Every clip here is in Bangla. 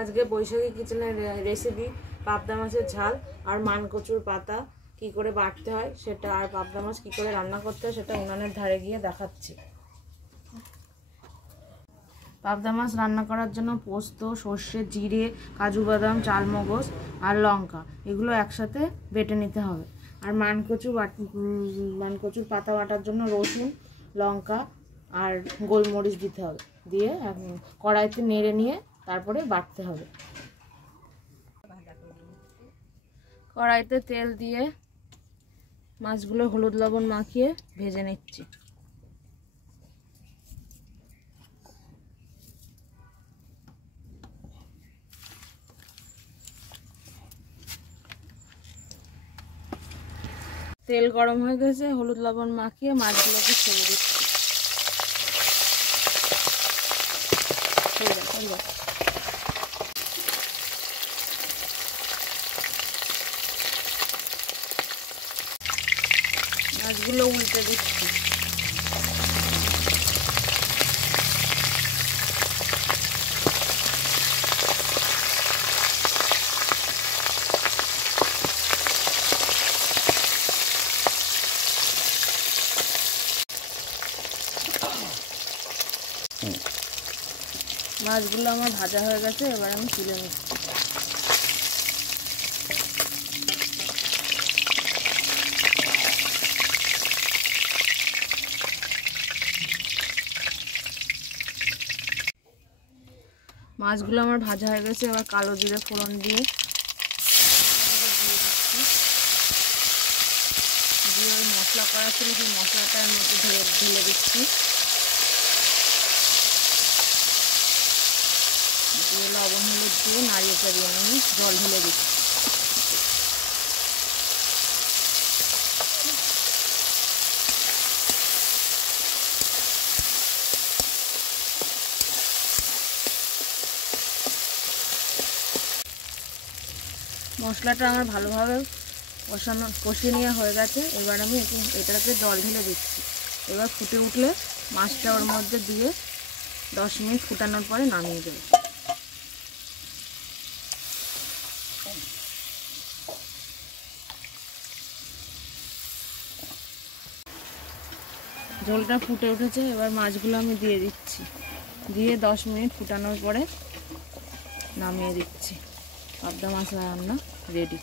আজকে বৈশাখী কিচেনের রেসিপি পাবদা মাছের ঝাল আর মানকচুর পাতা কি করে বাটতে হয় সেটা, আর পাবদা মাছ কি করে রান্না করতে হয় সেটা উনানের ধারে গিয়ে দেখাচ্ছি। পাবদা মাছ রান্না করার জন্য পোস্ত, সর্ষে, জিরে, কাজু বাদাম, চালমগজ আর লঙ্কা এগুলো একসাথে বেটে নিতে হবে। আর মানকচুর পাতা বাটার জন্য রসুন, লঙ্কা আর গোলমরিচ দিতে হবে, দিয়ে কড়াইতে নেড়ে নিয়ে তারপরে বাটতে হবে। কড়াইতে তেল দিয়ে মাছগুলো হলুদ লবণ মাখিয়ে ভেজে নিচ্ছি। তেল গরম হয়ে গেছে, হলুদ লবণ মাখিয়ে মাছগুলোকে ছেড়ে দিচ্ছি। মাছগুলো উল্টে দিচ্ছি। মাছগুলো আমার ভাজা হয়ে গেছে, এবার আমি তুলে নিচ্ছি। মাছগুলো আমার ভাজা হয়ে গেছে, এবার কালো জিরে ফোড়ন দিয়ে ওই মশলা করা ছিল সেই মশলাটা এর মধ্যে ঢেলে দিচ্ছি। লবণ হলুদ দিয়ে নাড়িয়ে চাড়িয়ে নিয়ে জল ঢেলে দিচ্ছি। মশলাটা আমার ভালোভাবে কষিয়ে নেওয়া হয়ে গেছে, এবার আমি এটাকে জল ঢেলে দিচ্ছি। এবার ফুটে উঠলে মাছটা ওর মধ্যে দিয়ে 10 মিনিট ফুটানোর পরে নামিয়ে দেবো। ঝোলটা ফুটে উঠেছে, এবার মাছগুলো আমি দিয়ে দিচ্ছি, দিয়ে 10 মিনিট ফুটানোর পরে নামিয়ে দিচ্ছি। পাবদা মাছ রান্না রেডি।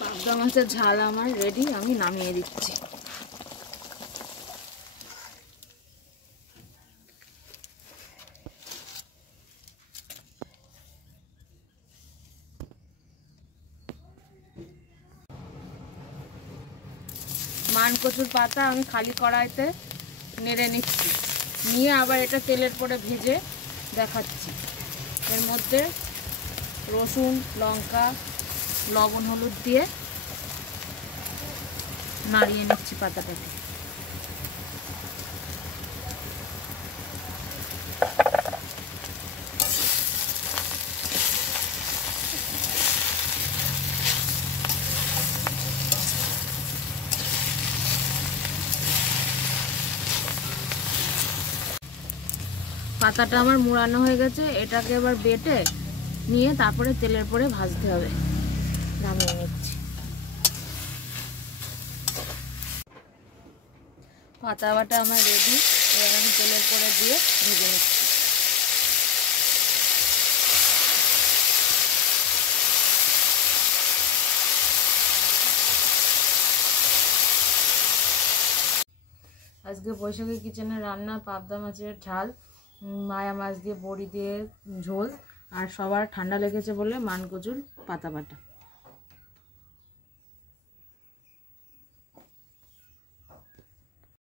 পাবদা মাছের ঝাল আমার রেডি, আমি নামিয়ে দিচ্ছি। মানকচুর পাতা আমি খালি কড়াইতে নেড়ে নিচ্ছি, নিয়ে আবার এটা তেলের পরে ভেজে দেখাচ্ছি। এর মধ্যে রসুন, লঙ্কা, লবণ, হলুদ দিয়ে নাড়িয়ে নিচ্ছি পাতাটাকে। পাতাটা আমার মুড়ানো হয়ে গেছে, এটাকে এবার বেটে নিয়ে তারপরে তেলের পরে ভাজতে হবে। নামিয়ে নিচ্ছি। পাতা বাটা আমার রেডি, এবার আমি তেলের পরে দিয়ে ভেজে নিচ্ছি। আজকে বৈশাখী কিচেনের রান্না পাবদা মাছের ঝাল, মায়া মাছ দিয়ে বড়ি দিয়ে ঝোল, আর সবার ঠান্ডা লেগেছে বলে মানকচুর পাতা বাটা।